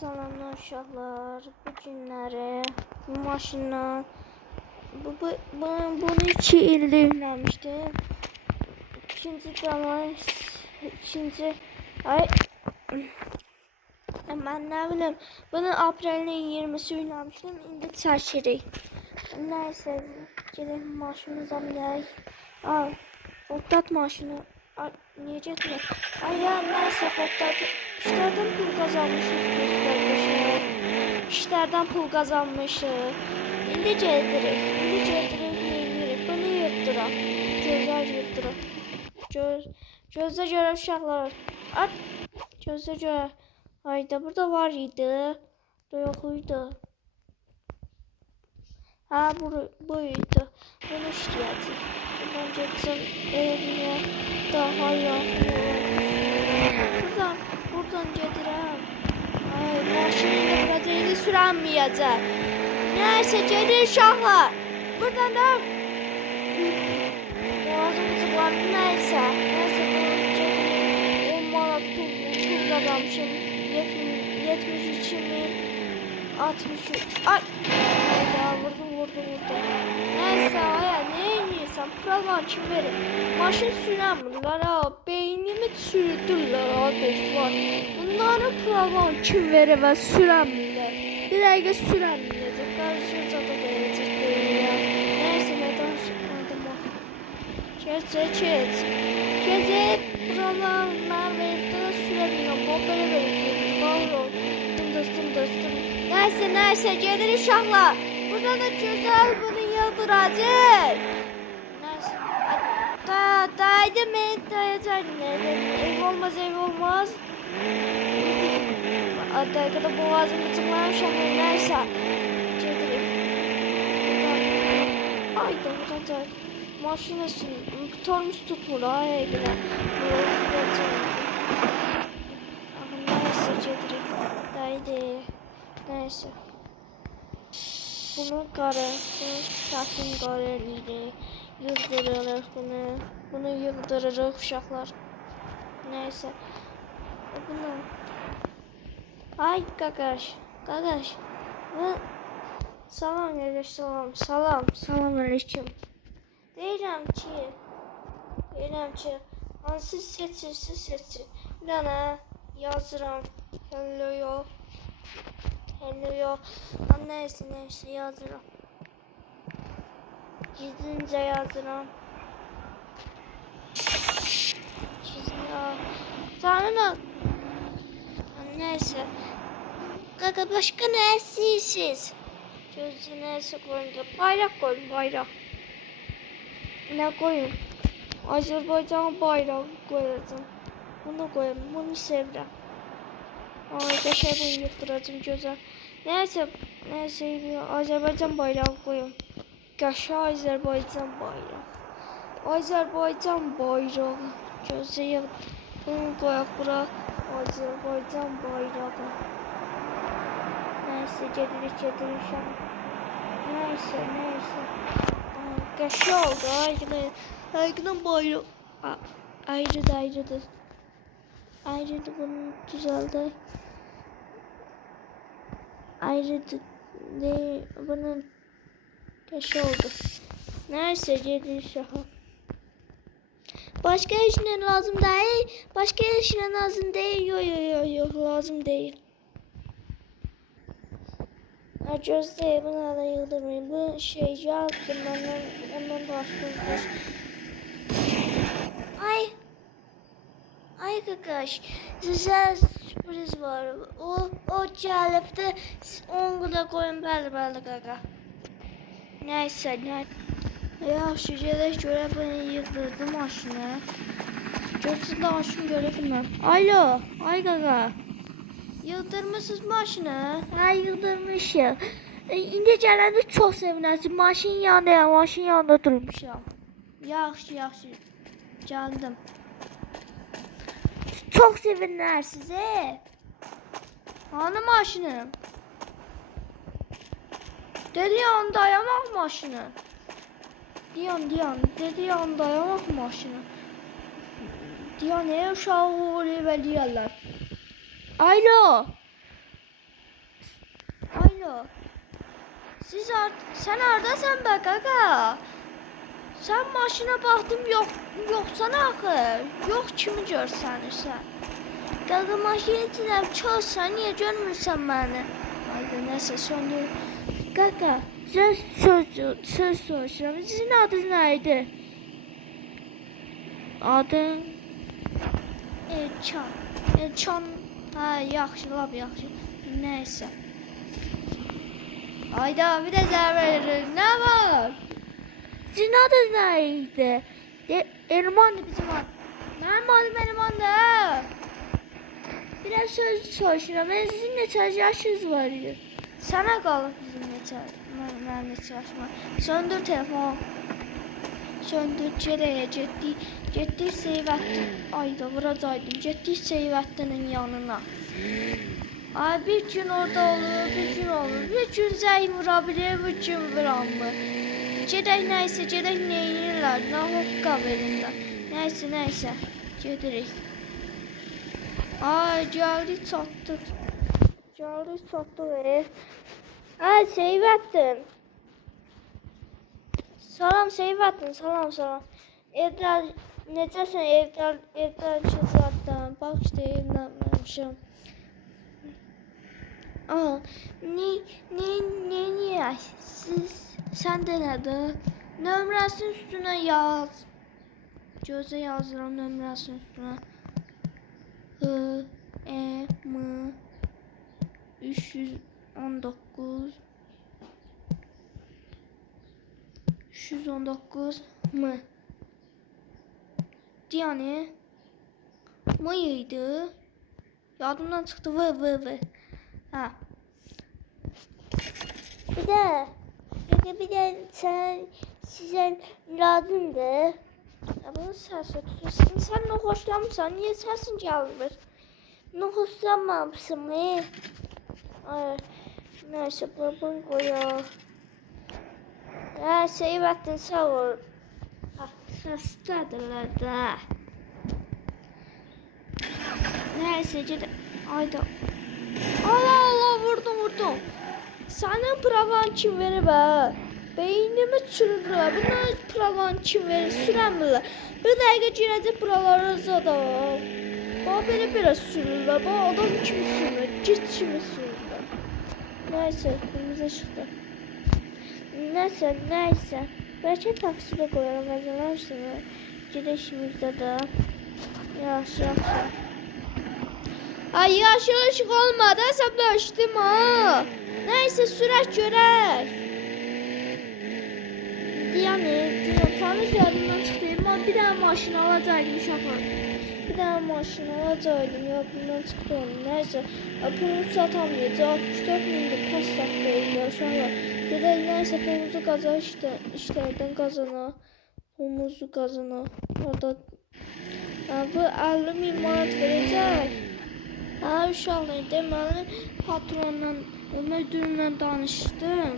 Salamlar uşaqlar. Bu günləri maşından bunu 2 ildə yükləmişdim. İkinci zaman ikinci ay mən nə bilim bunu aprelin 20'si yükləmişdim. İndi çəkirik. Nəysə gedək maşınımıza minək. Al. Foktat maşını. Niye getmir? Ay ya neyse Foktat. İşlerden pul kazanmışız. İşlerden pul kazanmışız. İndi gedirik. Neymirik. Bunu yıqdıraq. Gözler yıqdıraq. Gözlə görə uşaqlar. At. Gözlə görə. Hayda burada var idi. Burada yox idi. Ha buydu. Bunu işləyəcək. Buradan geçsem evine daha yaxın olur. Buradan gedirəm. Ay maşını da bacayını sürənməyəcək. Nəysə gedir uşaqlar. Buradan da boğazımızı var. Nəysə bu gedir. 10 manat pul kazanmışım. 72.000 Ay. Hayda vurdum. Neyse aya ne iniyorsan pravan kim verir? Maşın süremiyorlar ha. Beynimi çürüdürler ha dostlar. Bunlara pravan kim verir ve süremiyorlar. Bir dakika süremeyecek. Karşınıza da gelecek değil ya. Neyse neden çıkmadım o. Geç. Buralar Merve'de de süremiyorum. O böyle gidiyor. Doğru. Dımdır. Neyse gelir uşaqlar. Burada da güzel bunu yıldıracak. Neyse. Daydı mı? Dayacaktım. Ev olmaz. Hatta da boğazımı tıklamış ama neyse. Gedirip. Ayda buradan maşinası tutarmış tutmur. Ay gider. Neyse gedirip. Daydı. Neyse. Bunu şahsın qarelirik, yıldırırıq bunu yıldırırıq uşaqlar. Neyse. Bunu. Ay qaqaş. Salam aleyküm. Deyirəm ki, hansı seçir. Bir dənə yazıram. Hello. Neyse yazıram. Gizlince yazıram. Sana neyse. Kaka başka ne siz? Gözüne koyun. Bayrak koyun. Ne koyun? Azerbaycan bayrağı koyacağım. Bunu koyayım. Bunu sevirəm. Ay qəşəng bunu yıxdıracağım gözə. Neyse Azerbaycan bayrağı koyun. Qəşəng Azerbaycan bayrağı. Gözə bunu koyaq bura. Azerbaycan bayrağı. Neyse gedirik. Neyse. Qəşəng oldu. Aygının bayrağı. Ayrıdı. Bunu düzeldi. Bunun kaşı oldu. Neyse gelin şaha. Başka işine lazım değil. Yok lazım değil. Gözde bunu da yıldırmayın. Bu şey yaptım ondan başka. Ay kakaş, size sürpriz var. O gəlibdə 10 qıda koyun bəli kaka. Neyse. Yaxşı gedək görə bunu yıldırdım maşını. Gözsüzlə maşını görə bilməm. Alo, ay kaka. Yıldırmışsınız maşını. Ha yıldırmışım. İndi gələndə çox sevinəcəm. Maşının yanında durmuşam. Yaxşı. Gəldim. Çok sevinler size. Hanım maşını? Dedi yan dayamak maşını. Diyan. Dedi yan dayamak maşını. Diyan ne uşağı oluyor ve diyorlar. Alo. Sen hardasan be qaqa? Sen maşına baxdım yoxsan axı. Yox kimi görsənirsən. Qaqa maşını içinəm çalsan niyə görmürsən məni? Ayda nəsə söndür. Qaqa söz soruşuram. Sizin adınız nə idi? Adım Elçan. Elçan. Ha yaxşı, lap yaxşı. Nəysə. Ayda bir də zərbə verir. Nə var? Sizin adınız nə idi? Elmandı bizim ad. Mənim adım Elmandı. Bir də söz soruşuram. Sizin neçə yaşınız var idi? Sənə qalıb bizim mənim neçə yaşım var. Söndür telefon. Söndür çərəyə getdik Seyvəttin. Ayda vuracaqdım. Getdik Seyvəttinin yanına. Ay bir gün orada olur, bir gün olur. Bir gün zəng vura bilir, bir gün vuramır. Gedək nəysə, gedək neynirlər, nə hoqqa verirlər. Nəysə, gedirik. Ay gəldik çatdıq. Ay Seyvəttin. Salam Seyvəttin, salam. Evdən necəsən? Evdən çıxartdım. Bax işte evlənməmişəm. Aa, niyə? Sən də nədir? Nömrəsinin üstünə yaz. Gözə yazıram nömrəsinin üstünə. M 319 mı? Yani mı idi? Yadımdan çıxdı. V. Ha. Bir de sizin lazımdır. Bunu səs tutursun. Sen ne hoşlanmışsan, niye səsin gəlmir? Ne hoşlanmamışsın mı? Ay, neyse bunu koyaq. Seyvəttin sağ ol. Səsdədirlər də. Neyse gedək. Ayda. Allah vurdum. Sənin pravan kim verir bə? Beynimi çürüdürlər. Bunlar pravan kim verir? Sürəmirlər. Bir dəqiqə girəcək buraları zadam. Bax belə biraz sürürlər. Bax adam kimi sürür. Git kimi sürürlər. Neyse kırmızı ışıqda. Neyse. Bəlkə taksidə qoyaram. Əzələrsiniz. Gedək işimizdə də. Yaxşı. Ay yaşıl ışıq olmadı. Hesablaşdım ha. Neyse sürək görək. Yani tanış yadımdan çıxdı. Ben bir dənə maşın alacaqdım uşaqlar. Yadımdan çıxdı onun. Neyse pulunu satamayacaq. 64 mindir pas satdıydı uşaqlar. Gedək neyse pulumuzu qazan işlərdən qazana. Orada bu 50 min manat verəcək. Uşaqlar deməli patronla müdürümlə danışdım.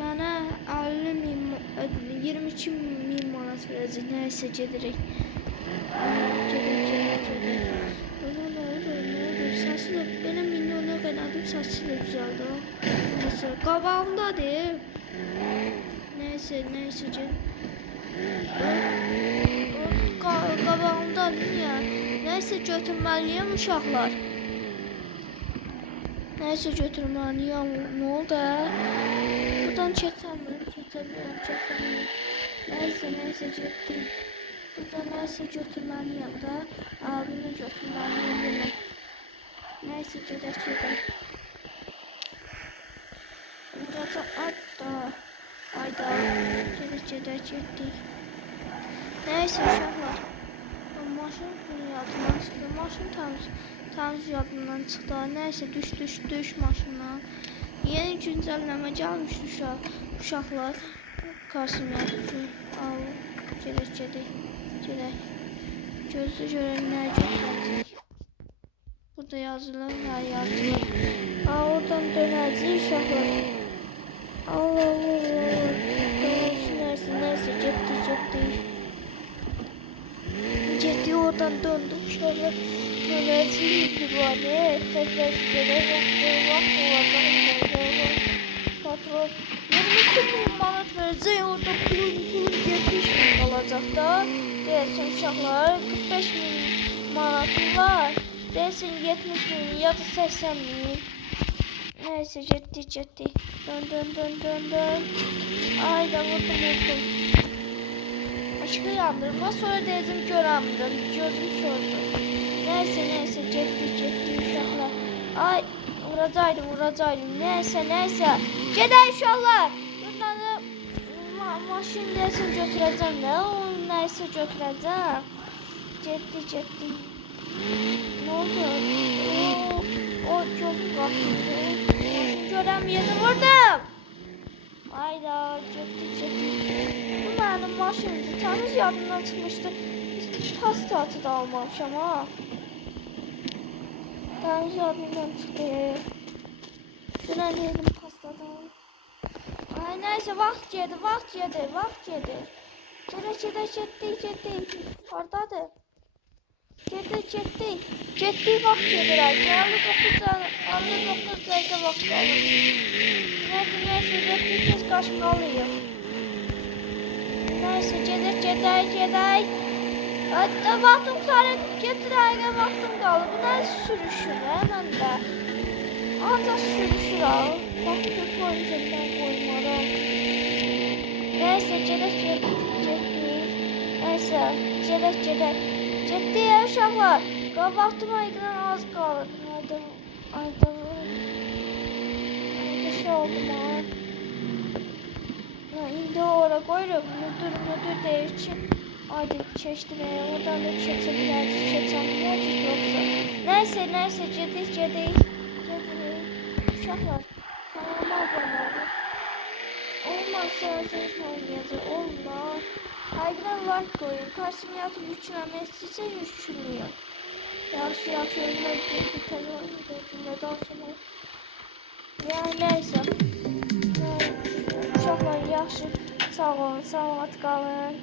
Mənə 22 min manat verəcək. Nəysə gedirik. Gedək. Burada nə oldu? Səsi də belə milyona qaynadım. Səsi də güzeldi o. Nəysə qabağımdadır. Nəysə ged. Qabağımdadır ya. Nəysə götürməliyəm uşaqlar. Neyse götürmeliyim. Ne oldu? Buradan geçemiyorum. Neyse ciddi. Buradan neyse götürmeliyim da. Abimi götürmeliyim. Neyse gedək. Burada ayda. Gedək. Neyse uşaqlar. Maşın yadımdan çıxdı. Maşın təmiz yadımdan çıxdı. Nəysə düş maşından. Yeni güncəlləmə gəlmiş uşaqlar. Karşıma al. Gedək. Gözlə görək nə gələcək. Burada yazılır. Oradan dönəcək uşaqlar. Allah. Nəysə getdik. Getdik oradan döndük uşaqlar. Növəciyik var. Təkrar sizə vaxt olacaq. Patron bu 22.000 manat verəcək, orada pulun 70.000 qalacaq da. Deyəsən uşaqlar 45.000 manatım var. Deyəsən 70.000 ya da 80.000. Neyse ciddi. Dön. Ayda vurdum. Işığı yandırma sonra deyəcəm görəmirəm. Gözüm kördü. Neyse ciddi uşaqlar. Ay vuracaydım. Neyse. Gedək uşaqlar. Buradan da maşın deyəsən götürəcəm də. Onu neyse götürəcəm. Ciddi. Ne oldu? O gözüm qalxdı. Görəməyəcəm. Vurdum. Ayda ciddi. Bu mənim maşınımdı. Təmiz yadımdan çıxmışdı. Pas taatı da almamışam ha. Təmiz yadımdan çıxdı. Dünən dedim pastadan. Ay neyse vaxt gedir. Gedək. Hardadır? Getdi vaxt gedir. 59 dəqiqə vaxt qalır. Neyse tez qaçmalıyıq. Neyse gedək. Hatta vaxtım qurtarır. 7 dəqiqə vaxtım qalır. Bu nə sürüşür məndə? Ancaq sürüşür ha. Vaxt boyunca ben koymaram. Neyse gedək. Neyse gedək. Ciddi uşaqlar. Vaxtıma ekran az qalır. Ayda şey oldum ha. İndi ora qoyuruq. Müdür deyir ki, ayda keçdim. Oradan da keçəməyəcək yoxsa. Neyse gedək. Uşaqlar, kanalıma abone olun. Olmazsa özünüz olmayacaq. Olmaz. Həqiqdən like koyun. Karşıma yatıp yükləmək istəyirsə yükləyəm. Yaxşı özümə bir tez cümlə danışım. Yəni neyse. Uşaqlar yaxşı, sağ olun, salamat qalın.